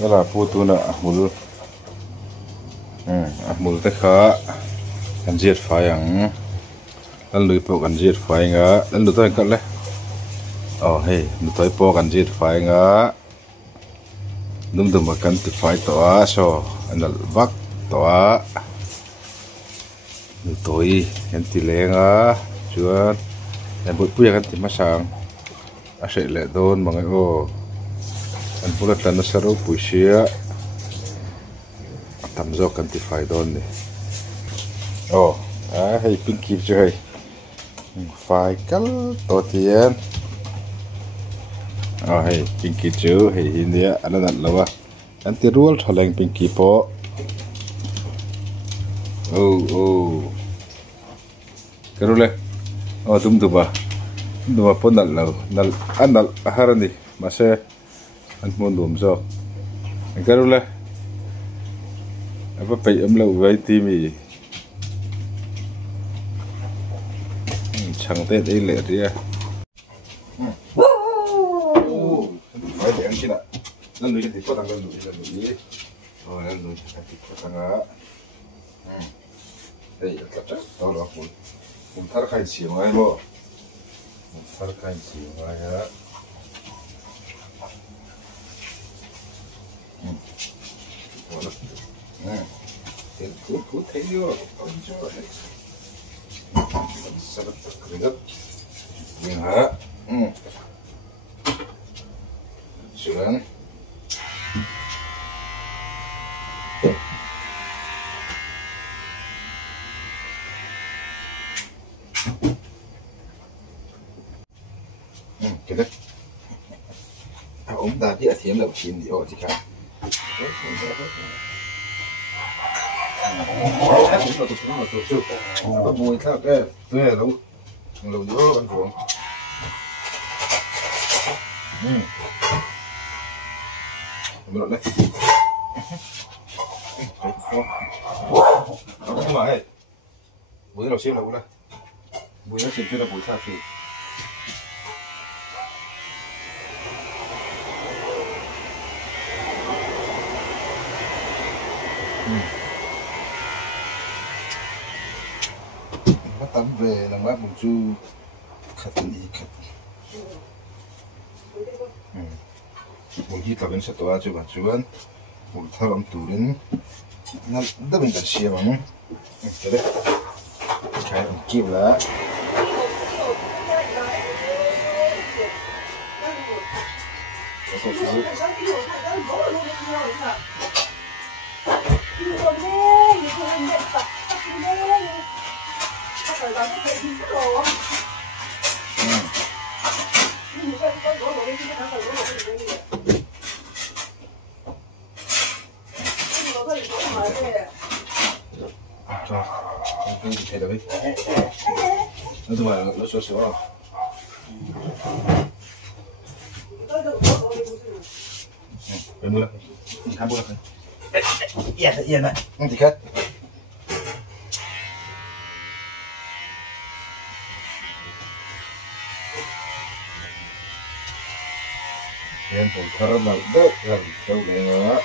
đó là pu tu na mul te kha kan jet phai ang lan lui po kan jet phai nga lan lu toi kal le hey lu toi po kan jet phai nga dum kan ti phai to a so anal vak to a lu toi kan ti le nga chuan kan bu pu kan ti ma sang a se le don mangai o an pula tan na saro puisia tam zo kan ti phai don ni hay pinky chơi phai kal to tiền hay pinky chứ hay India anh đặt lâu anh ti rual thaleng pinky po cái rồi tum ba po nal lâu nal anh nal harani mà sẽ anh muốn đùm zo cái rồi anh phải pay lâu với timi chẳng tết đấy lệ đi phải để ăn chi nào lần nữa thì có thằng lần nữa rồi lần nữa thì có thằng đây là chắc đó là mình thắt khai xỉu ngay bộ mình thắt khai xỉu ngay á cứ thấy chưa không chưa sarap keringat yang ha sudah kita ông ta đi thiếm đầu chín thì chỉ cả có mùi sao cái thế lâu lâu nữa ăn cuồng mình đây không mà ấy bùi đầu xiêm là bùi đây bùi nó xiêm chưa là bùi sao thì tắm về là mát bụng chu khát đi khát bụng gì tao bên sẽ toa cho bạn chuan bụng thao âm tủ đến nó đã bên đặt xe bằng cái đấy cái ông kịp là thấy được đấy nó tụi mày nó sửa sửa bên mưa hai mưa yên này thì khác em phải thở vào đốt gần châu này nữa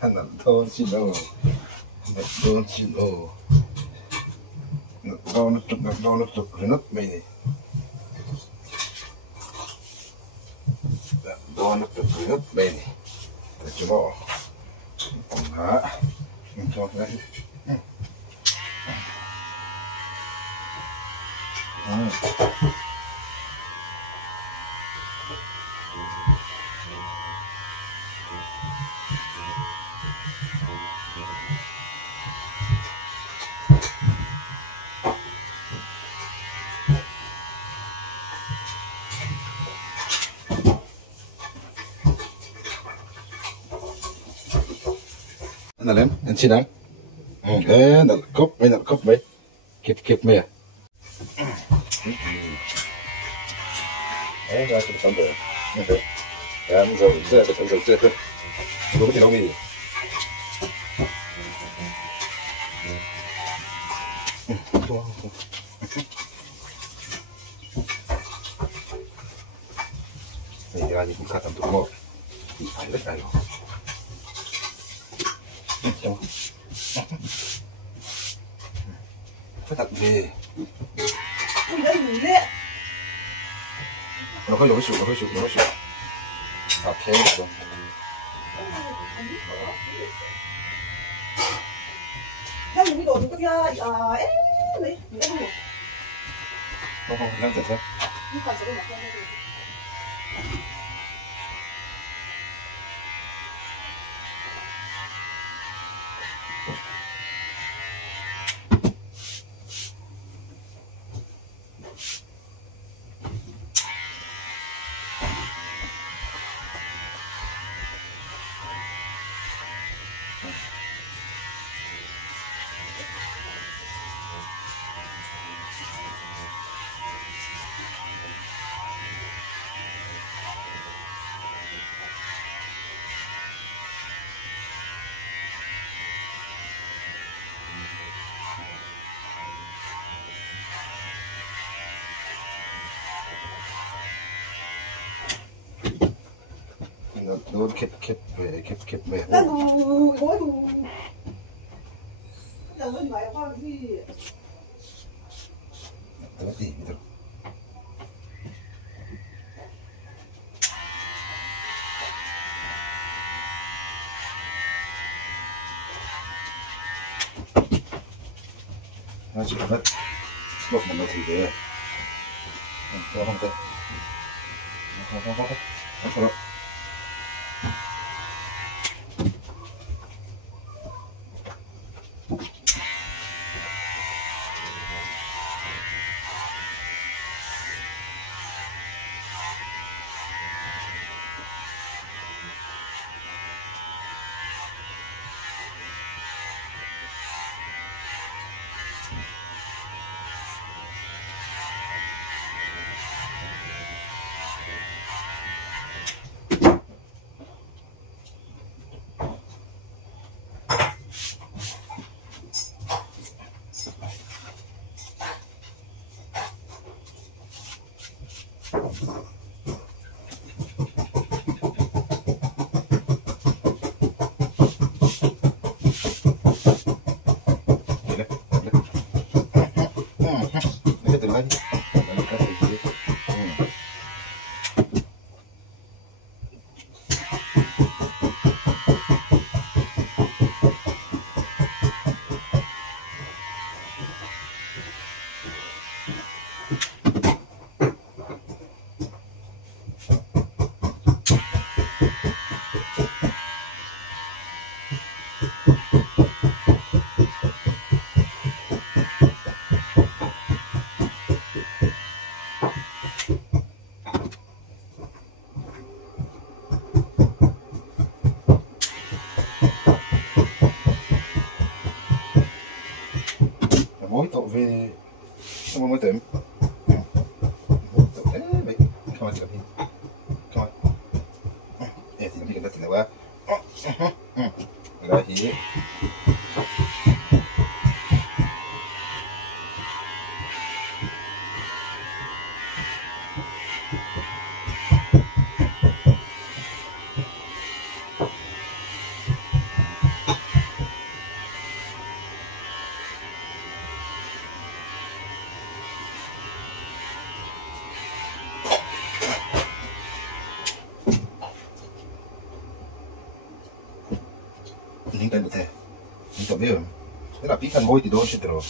하나 더 지나고 더 지나고 너는 또 그런 매니 너는 또 그런 매니 그렇죠 뭐 뭔가 좋네 Nè lên, anh xin ăn. Ê, nè cốc mấy. Kịp mày à. Ê, ra chụp tấm được. Được. Em rồi chưa. Đúng cái đâu đi. Này ra thì cũng khá tầm tụi một. Phải rất là rồi. Phải đặt về. Nó hơi lối sụp. Ok rồi. Ra những cái đồ cái ấy mấy Không, đang chặt ra. nhưng còn sẽ được đây. Nó khép về. Nó gối giờ bên ngoài có cái gì Nó gì vậy? Nó chỉ mất lúc mà nó thì thế. Không thế. Không. Mối tội về không có mối tưởng đấy vậy không ai chịu đi không ai thì đi cái này quá rồi thì những cái bự thể những cái biết thế là pican môi thì đôi sẽ được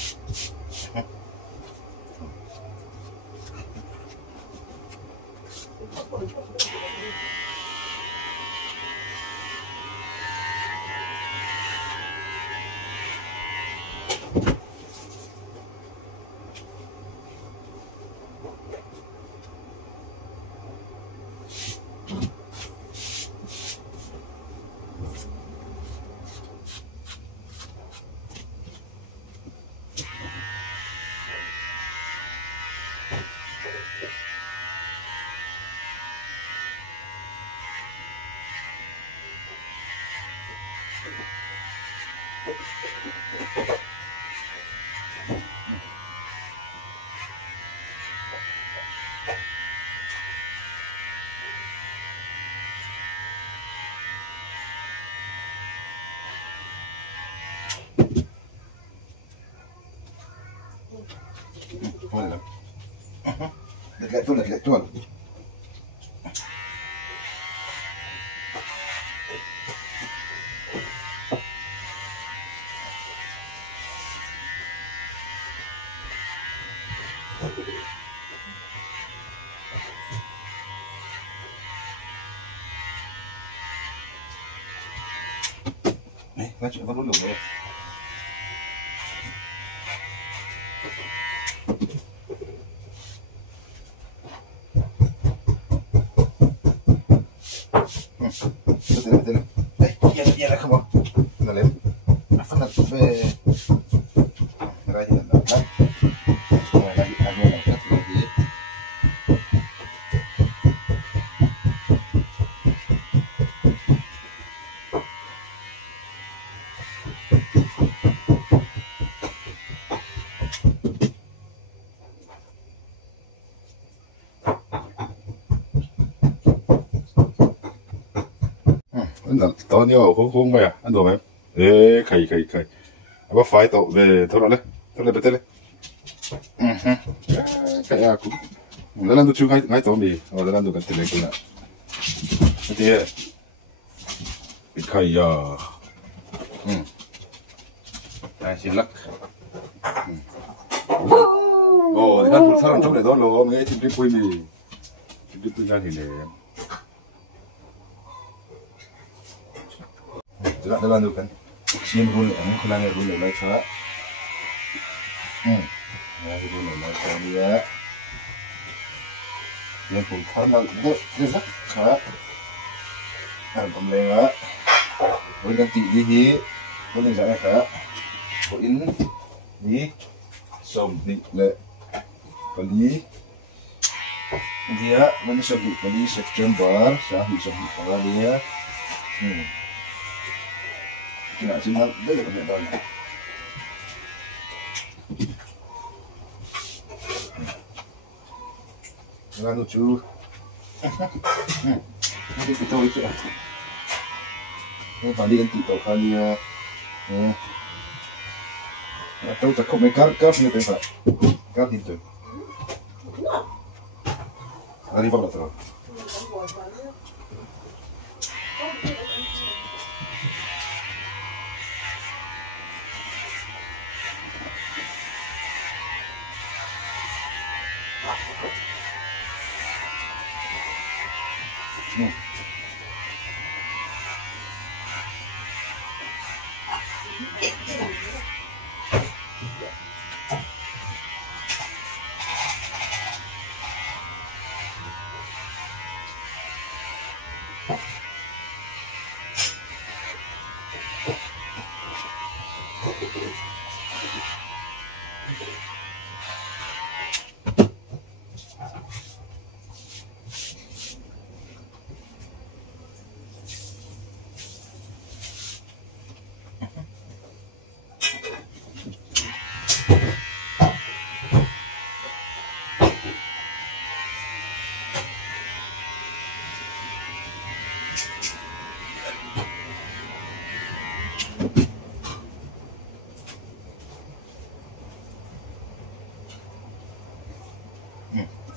Voilà. Dekat tu. Nih, ngacu apa dulu ya? Betul. Iya, kamu. Kenalin. Apa nak be? Rajin nak kan? Lagi aku nak lagi. Tao nhiều không vậy à? Ăn đồ em? Ê, khay. Apa phải tao về thôi rồi đấy, betul đấy. Cái à cũng. Dalam tu juga ngay tao mi, dalam tu kan tele kuna. Jadi, khay ya. Silak. Oh, dengan pulsaran trong này đó lo, nghe chim pui mi, chim pui ngang hình này. Tidak dalam tu kan, siam rule, kurang rule lah cak. Rule lah cak dia. Yang pun karena dia cak. Kan lewat. Boleh ganti dihi, boleh jangan cak. Poin di som ni le kali dia menyebut kali September sahih dia. Tidak cuma boleh pakai daun. Jangan lucu. Nanti kita itu. Ini tadi ganti tau kali ya. Tahu tak kau mekar ni apa? Kar itu. Hari berapa tu?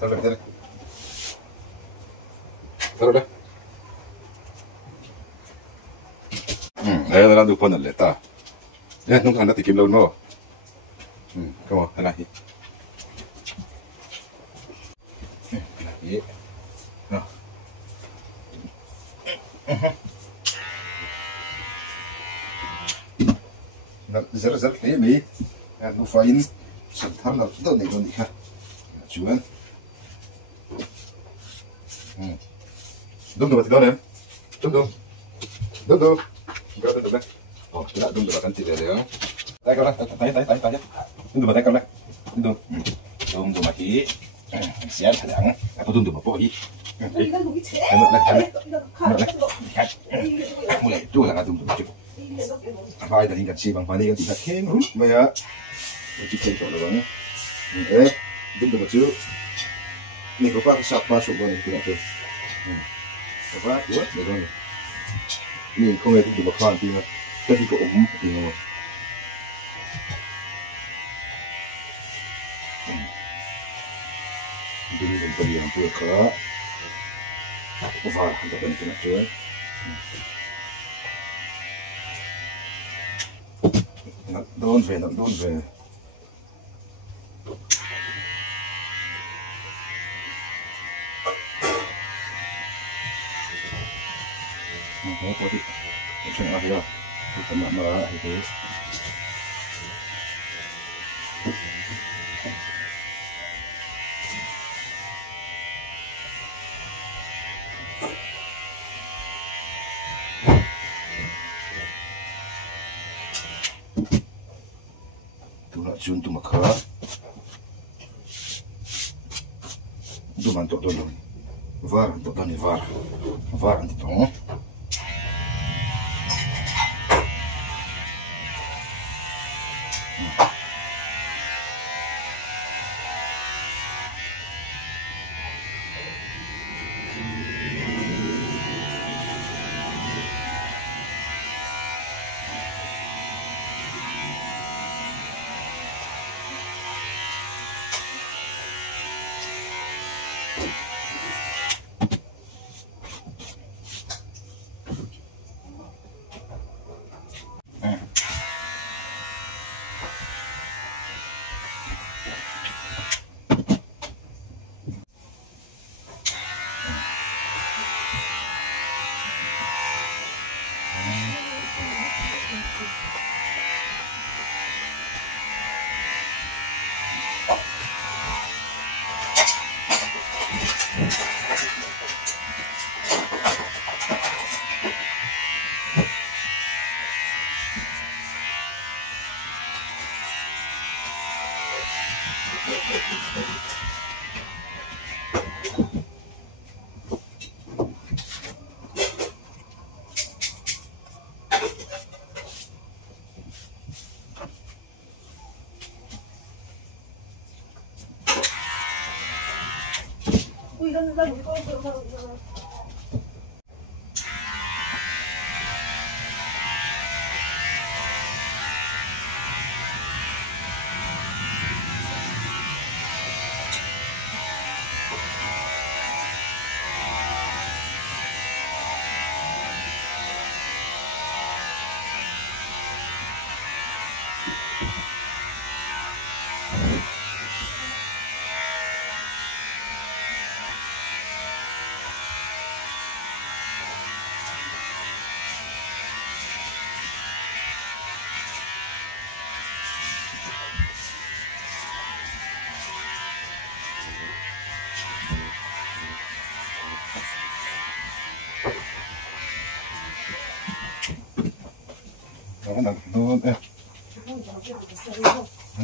Taruh dah. Ayo dalam tu pun ada letak. Nung anda tikim laun mau. Kamu lagi. Lagi. Nah. Nak zar ni. Nung fain sentar nak tu ni kan. Cuman. Dum dapat kau ni? Dum. Kau tu dah. Oh, tidak dum dapat nanti dia dia. Tay kau lah, tay. Dum dapat kau lah. Dum lagi. Siap sedang. Apa dum apa lagi? Mulai tu lah dum. vai dari kan si bang pani kan tidak keng rut maya uji keng sok lagi dum dum tu ni kau pak siapa sok bang itu nak tu kau pak buat betul ni kau ni dum makan tinggal tapi kau tinggal ini untuk yang pun kau Var, dat ben ik natuurlijk. Don't win. Oké, voor die. Ik vind het ja. Ik kan maar even. Junto makara duman to don var to don var to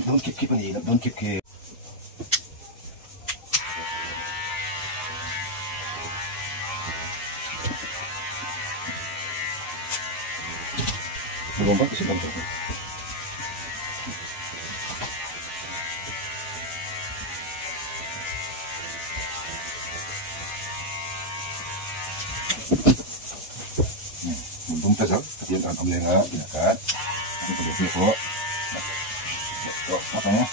Don't keep on eating. Don't keep. Lompat sih lompat. Lompat sah. Dia akan ambil enggak, ya kan? Ini perlu kok. Oh, apa ya?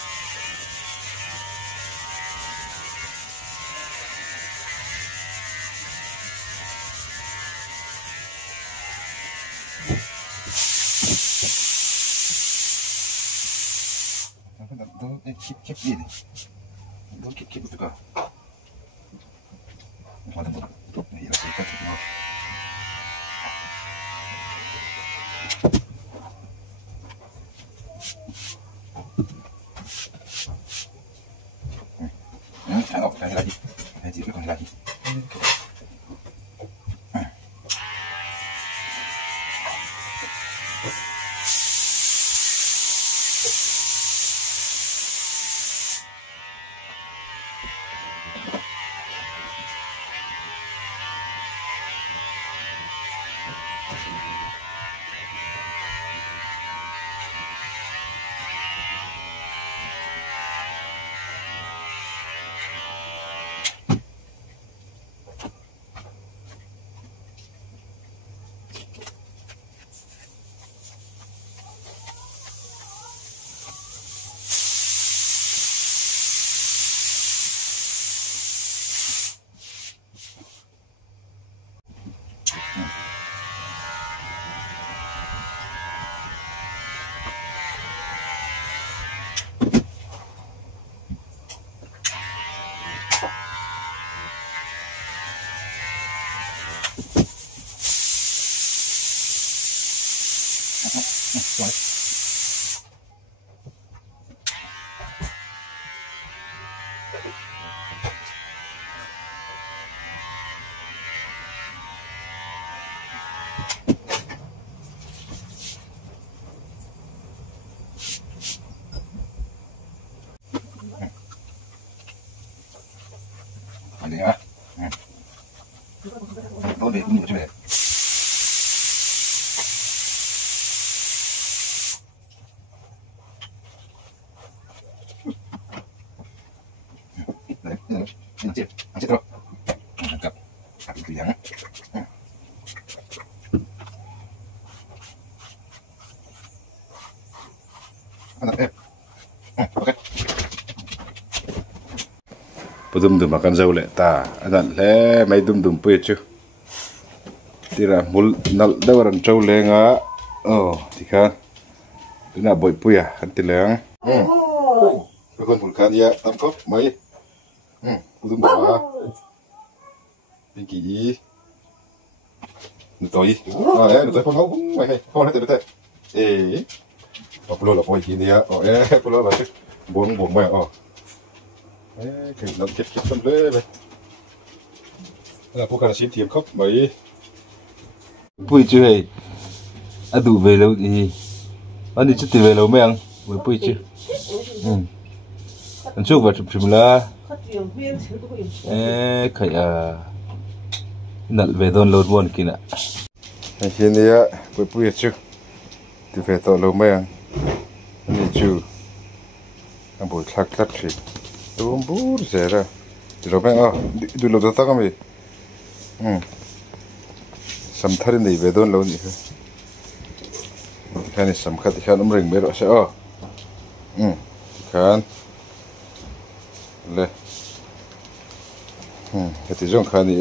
Keep ini. Don't keep itu kah? Mana pun. Ini rasa ikat itu. Lagi. Lagi. Anh đi hả? Tốt đi, cũng được chứ này. Đấy, anh chết rồi. Cặp cái dáng. Anh đặt em. Ok. Dum makan jauh le ta adan le mai dum pe chu tira mul nal dawaran chau le nga tika ina boy puya antilang Con vulcan ya tam cốc mấy. Dum ba. Pinky. Nó tối. Nó tối con hấu mày hay. Con hết thế. Ê. Aplo là boy kia ya. Aplo là chứ. Buông mày cái nó chết phân lưới này là cô cần xin tiệm khóc mấy pui chưa hề đủ về lâu thì anh đi chút thì về lâu mấy ăn với pui chưa anh chụp vào chụp là khởi nặn về đồn lâu buồn kì nè anh hiện đi á pui chưa thì về tàu lâu mấy ăn anh đi chưa anh bồi khắc gì Tuh bur zera. Di lobeng di lo data kami. Samtharin di bedon lo ni. Kan samkhat kan umring bero sa kan le. Kati jong kan ni